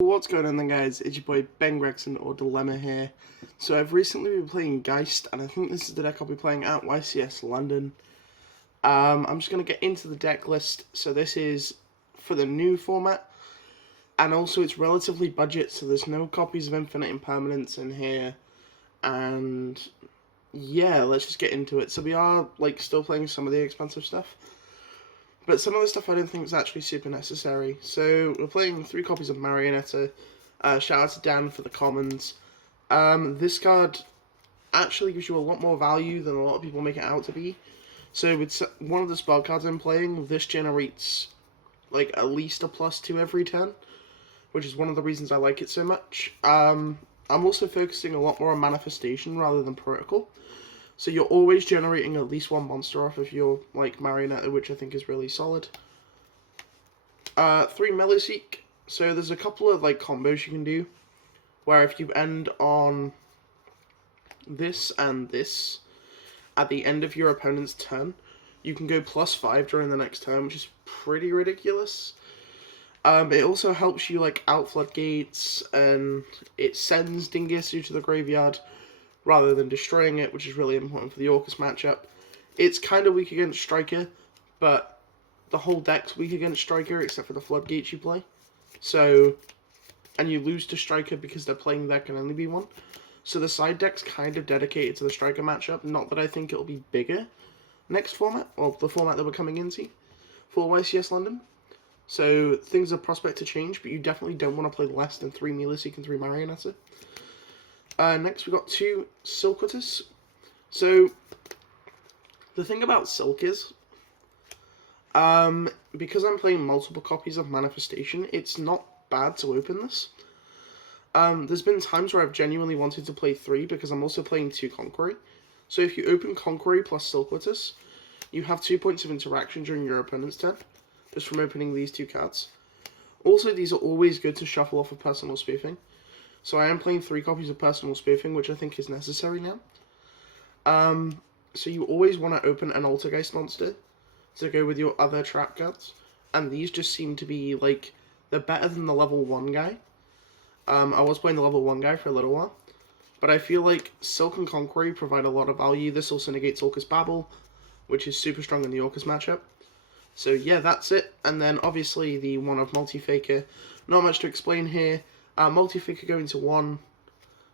What's going on then, guys? It's your boy Ben Gregson, or Dilemma here. So I've recently been playing Geist, and I think this is the deck I'll be playing at YCS London. I'm just going to get into the deck list. So this is for the new format, and also it's relatively budget, so there's no copies of Infinite Impermanence in here. And yeah, let's just get into it. So we are still playing some of the expensive stuff, but some of the stuff I don't think is actually super necessary. So we're playing 3 copies of Marionetta. Shout out to Dan for the commons. This card actually gives you a lot more value than a lot of people make it out to be. So with one of the spell cards I'm playing, this generates at least a +2 every turn, which is one of the reasons I like it so much. I'm also focusing a lot more on manifestation rather than protocol. So you're always generating at least 1 monster off of your Marionetta, which I think is really solid. 3 Melee Seek. So there's a couple of combos you can do, where if you end on this and this at the end of your opponent's turn, you can go +5 during the next turn, which is pretty ridiculous. It also helps you out floodgates, and it sends Dingisu to the graveyard rather than destroying it, which is really important for the Orcus matchup. It's kind of weak against Striker, but the whole deck's weak against Striker except for the floodgates you play. So, and you lose to Striker because they're playing there can only be one. So the side deck's kind of dedicated to the Striker matchup. Not that I think it'll be bigger next format, or the format that we're coming into for YCS London. So things are prospect to change, but you definitely don't want to play less than 3 Melee Seek and 3 Marionetta. Next we got 2 Silkwatters. So the thing about Silk is, because I'm playing multiple copies of Manifestation, it's not bad to open this. There's been times where I've genuinely wanted to play 3 because I'm also playing 2 Conqueror. So if you open Conqueror plus Silkwatters, you have 2 points of interaction during your opponent's turn, just from opening these 2 cards. Also, these are always good to shuffle off of Personal Spoofing. So I am playing 3 copies of Personal Spoofing, which I think is necessary now. So you always want to open an Altergeist monster to go with your other trap cards. And these just seem to be, they're better than the level 1 guy. I was playing the level 1 guy for a little while. But I feel like Silk and Conqueror provide a lot of value. This also negates Orcus Babel, which is super strong in the Orcus matchup. So yeah, that's it. And then obviously the one of Multi-Faker. Not much to explain here. Multi-Faker going to 1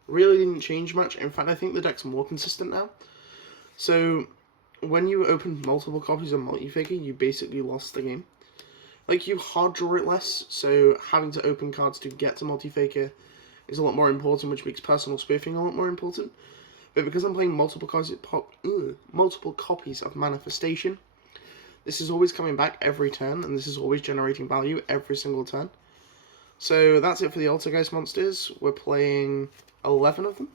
really didn't change much. In fact, I think the deck's more consistent now. So when you open multiple copies of Multi-Faker, you basically lost the game. You hard draw it less, so having to open cards to get to Multi-Faker is a lot more important, which makes Personal Spoofing a lot more important. But because I'm playing multiple copies of Manifestation, this is always coming back every turn, and this is always generating value every single turn. So that's it for the Altergeist monsters. We're playing 11 of them.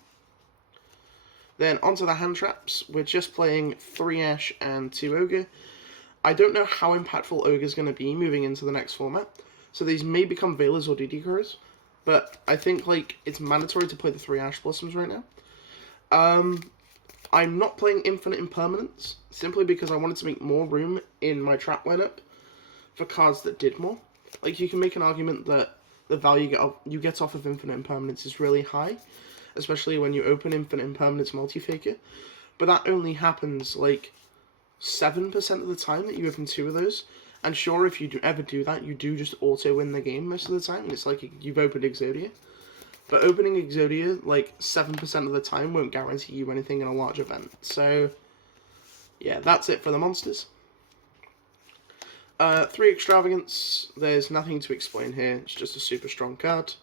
Then onto the hand traps. We're just playing 3 Ash and 2 Ogre. I don't know how impactful Ogre is going to be moving into the next format. So these may become Veilers or DD Crows. But I think it's mandatory to play the 3 Ash Blossoms right now. I'm not playing Infinite Impermanence, simply because I wanted to make more room in my trap lineup for cards that did more. You can make an argument that the value you get off of Infinite Impermanence is really high, especially when you open Infinite Impermanence Multi-Faker, but that only happens 7% of the time that you open 2 of those, and sure, if you ever do that, you do just auto-win the game most of the time, and it's you've opened Exodia. But opening Exodia, 7% of the time won't guarantee you anything in a large event. So, yeah, that's it for the monsters. 3 Extravagance, there's nothing to explain here, it's just a super strong card.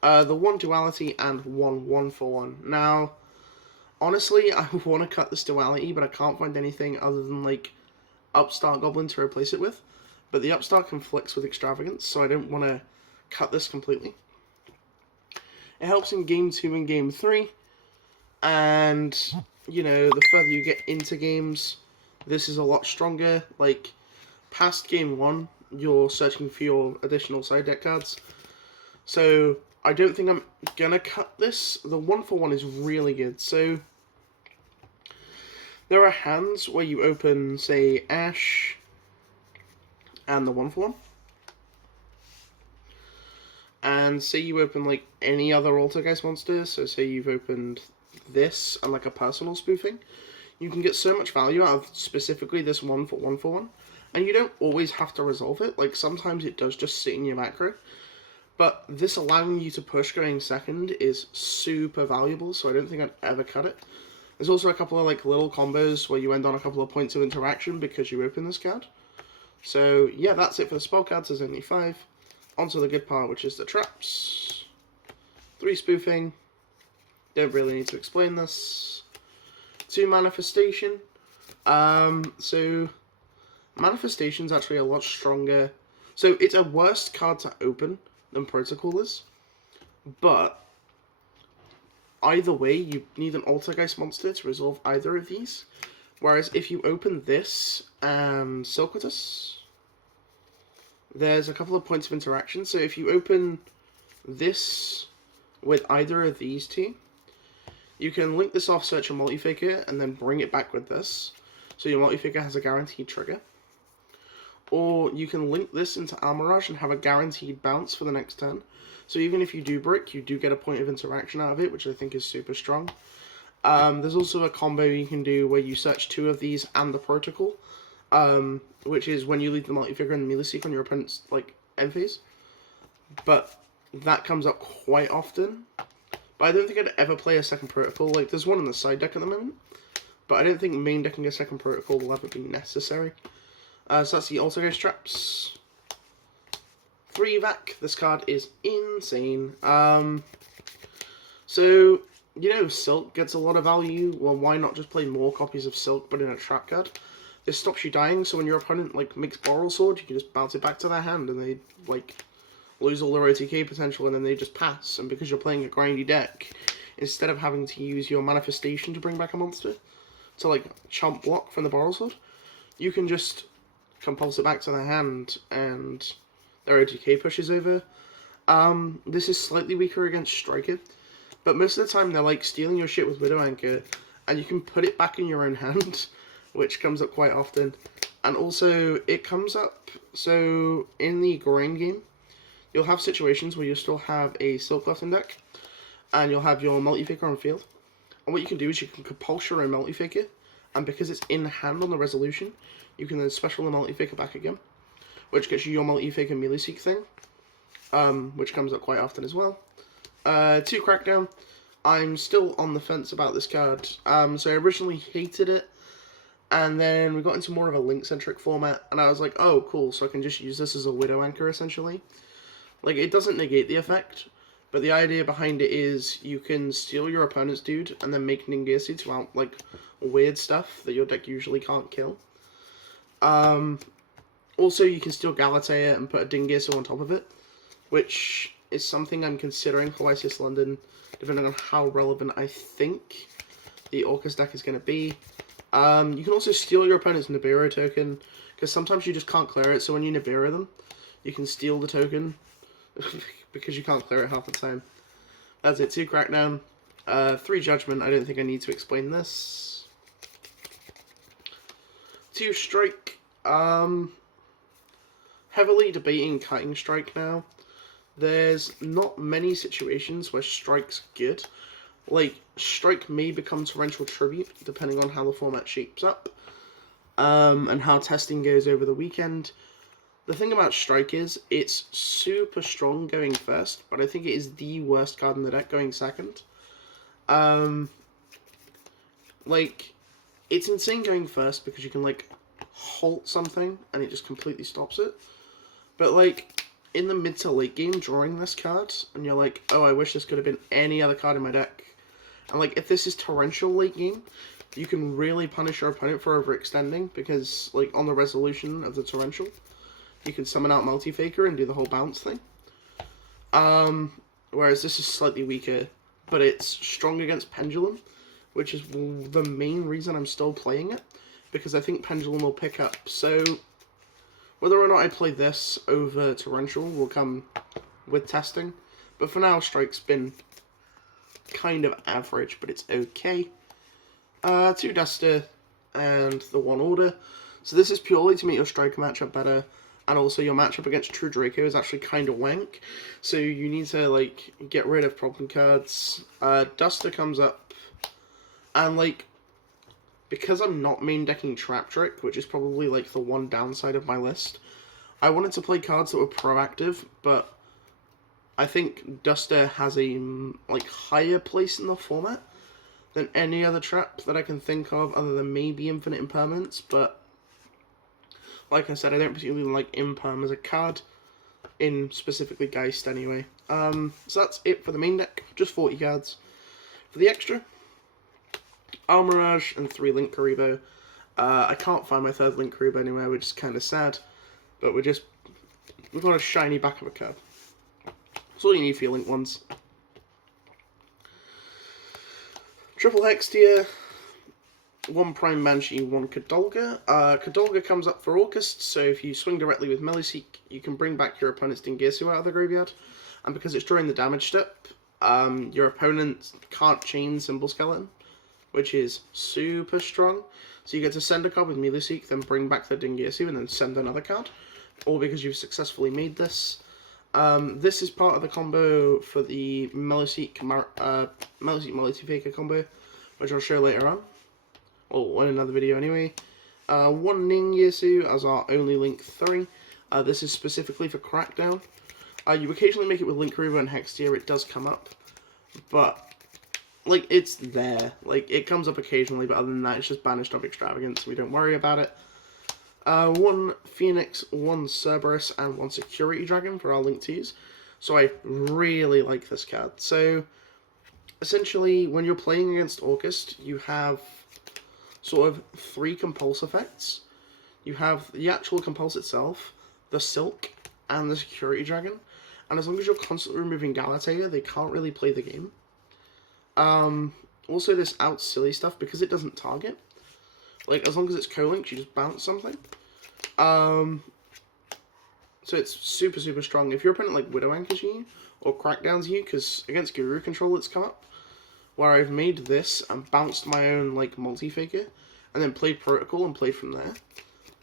The 1 Duality and 1 1-for-1. Now, honestly, I want to cut this Duality, but I can't find anything other than, Upstart Goblin to replace it with. But the Upstart conflicts with Extravagance, so I don't want to cut this completely. It helps in Game 2 and Game 3, and, the further you get into games, this is a lot stronger. Past Game 1, you're searching for your additional side deck cards, so I don't think I'm gonna cut this. The 1-for-1 is really good, so there are hands where you open, say, Ash and the 1-for-1, and and say you open like any other altergeist monster, so say you've opened this and like a personal spoofing, you can get so much value out of specifically this 1 for 1, and you don't always have to resolve it. Like sometimes it does just sit in your macro, but this allowing you to push going second is super valuable, so I don't think I'd ever cut it. There's also a couple of like little combos where you end on a couple of points of interaction because you open this card. So yeah, that's it for the spell cards. There's only 5. Onto the good part, which is the traps. 3 spoofing. Don't really need to explain this. 2 manifestation. So manifestation's actually a lot stronger. So it's a worse card to open than protocol is, but either way, you need an Altergeist monster to resolve either of these. Whereas if you open this and Silquatus, there's a couple of points of interaction. So if you open this with either of these two, you can link this off, search a multi-figure, and then bring it back with this. So your multi-figure has a guaranteed trigger. Or you can link this into Almirage and have a guaranteed bounce for the next turn. So even if you do brick, you do get a point of interaction out of it, which I think is super strong. There's also a combo you can do where you search 2 of these and the protocol, which is when you leave the multi-figure and the melee seek on your opponent's like end phase. But that comes up quite often. But I don't think I'd ever play a second protocol. Like there's one on the side deck at the moment, but I don't think main decking a second protocol will ever be necessary. So that's the Altergeist traps. 3 vac. This card is insane. So, you know, Silk gets a lot of value. Well, why not just play more copies of Silk, but in a trap card? This stops you dying, so when your opponent, like, makes Boral Sword, you can just bounce it back to their hand, and they, like, lose all their OTK potential, and then they just pass. And because you're playing a grindy deck, instead of having to use your manifestation to bring back a monster, to, like, chomp block from the Boral Sword, you can just compulse it back to their hand, and their OTK pushes over. This is slightly weaker against Striker, but most of the time they're like stealing your shit with Widow Anchor, and you can put it back in your own hand, which comes up quite often. And also, it comes up, so in the grind game, you'll have situations where you'll still have a Silk left in deck, and you'll have your multi-figure on field. And what you can do is you can compulse your own multi-figure, and because it's in hand on the resolution, you can then special the multi-figure back again, which gets you your multi-figure melee seek thing, which comes up quite often as well. 2 Crackdown. I'm still on the fence about this card. So I originally hated it, and then we got into more of a link-centric format, and I was like, oh, cool, so I can just use this as a Widow Anchor, essentially. Like, it doesn't negate the effect, but the idea behind it is you can steal your opponent's dude, and then make Ningirsu to out, like, weird stuff that your deck usually can't kill. Also, you can steal Galatea and put a Ningirsu on top of it, which is something I'm considering for YCS London, depending on how relevant I think the Orcus deck is going to be. You can also steal your opponent's Nibiru token, because sometimes you just can't clear it, so when you Nibiru them, you can steal the token, because you can't clear it half the time. That's it, 2 Crackdown, 3 Judgment, I don't think I need to explain this. 2 Strike, heavily debating cutting Strike now. There's not many situations where Strike's good. Like, Strike may become Torrential Tribute, depending on how the format shapes up, and how testing goes over the weekend. The thing about Strike is, it's super strong going first, but I think it is the worst card in the deck going second. Like, it's insane going first because you can, like, halt something and it just completely stops it. But, like, in the mid to late game, drawing this card, and you're like, oh, I wish this could have been any other card in my deck. And, like, if this is Torrential late game, you can really punish your opponent for overextending, because, like, on the resolution of the Torrential, you can summon out Multi-Faker and do the whole bounce thing. Whereas this is slightly weaker, but it's strong against Pendulum, which is the main reason I'm still playing it, because I think Pendulum will pick up. So whether or not I play this over Torrential will come with testing, but for now Strike's been kind of average, but it's okay. 2 Duster and the 1 Order. So this is purely to make your Striker matchup better. and also your matchup against True Draco is actually kind of wank, so you need to, like, get rid of problem cards. Duster comes up, and, like, because I'm not main decking Trap Trick, which is probably, like, the one downside of my list, I wanted to play cards that were proactive, but I think Duster has a, like, higher place in the format than any other trap that I can think of, other than maybe Infinite Impermanence, but like I said, I don't particularly like Imperm as a card, in specifically Geist anyway. So that's it for the main deck, just 40 cards. For the extra, Almirage and 3 Link Karibo. I can't find my 3rd Link Karibo anywhere, which is kind of sad, but we've got a shiny back of a card. That's all you need for your Link ones. Triple Hextia, 1 Prime Banshee, 1 Kadolga. Kadolga comes up for Orcust, so if you swing directly with Melee you can bring back your opponent's Dingirsu out of the graveyard. And because it's during the damage step, your opponent can't chain Symbol Skeleton, which is super strong. So you get to send a card with Melee, then bring back the Dingirsu, and then send another card. All because you've successfully made this. This is part of the combo for the Melee Faker combo, which I'll show later on. Or in another video anyway. 1 Ningirsu as our only Link 3. This is specifically for Crackdown. You occasionally make it with Link Karibo and Hextia, it does come up. But, like, it's there. Like, it comes up occasionally, but other than that, it's just banished of Extravagance, so we don't worry about it. 1 Phoenix, 1 Cerberus, and 1 Security Dragon for our Link 2s. So I really like this card. So, essentially, when you're playing against Orcust, you have sort of 3 Compulse effects. You have the actual Compulse itself, the Silk, and the Security Dragon. And as long as you're constantly removing Galatea, they can't really play the game. Also, this out silly stuff, because it doesn't target. Like, as long as it's co-linked, you just bounce something. So it's super, super strong. If your opponent, like, Widow Anchors you, or Crackdowns you, because against Guru Control it's come up, where I've made this and bounced my own, like, multi-faker, and then played Protocol and played from there.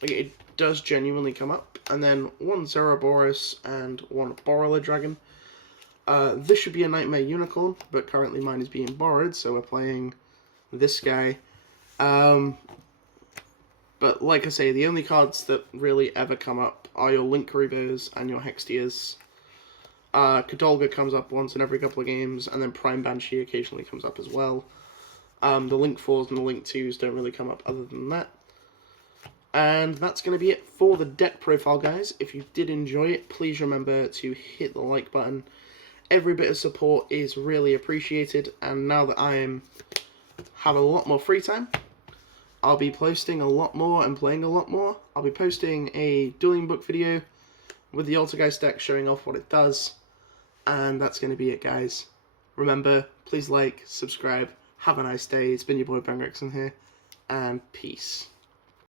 Like, it does genuinely come up. And then 1 Zeraboros and 1 Borrelor Dragon. This should be a Nightmare Unicorn, but currently mine is being borrowed, so we're playing this guy. But like I say, the only cards that really ever come up are your Link Karibos and your Hextias. Kadolga comes up once in every couple of games, and then Prime Banshee occasionally comes up as well. The Link 4s and the Link 2s don't really come up other than that. And that's going to be it for the deck profile, guys. If you did enjoy it, please remember to hit the like button. Every bit of support is really appreciated, and now that I have a lot more free time, I'll be posting a lot more and playing a lot more. I'll be posting a dueling book video with the Altergeist deck showing off what it does. And that's going to be it, guys. Remember, please like, subscribe, have a nice day. It's been your boy Ben Rickson here, and peace.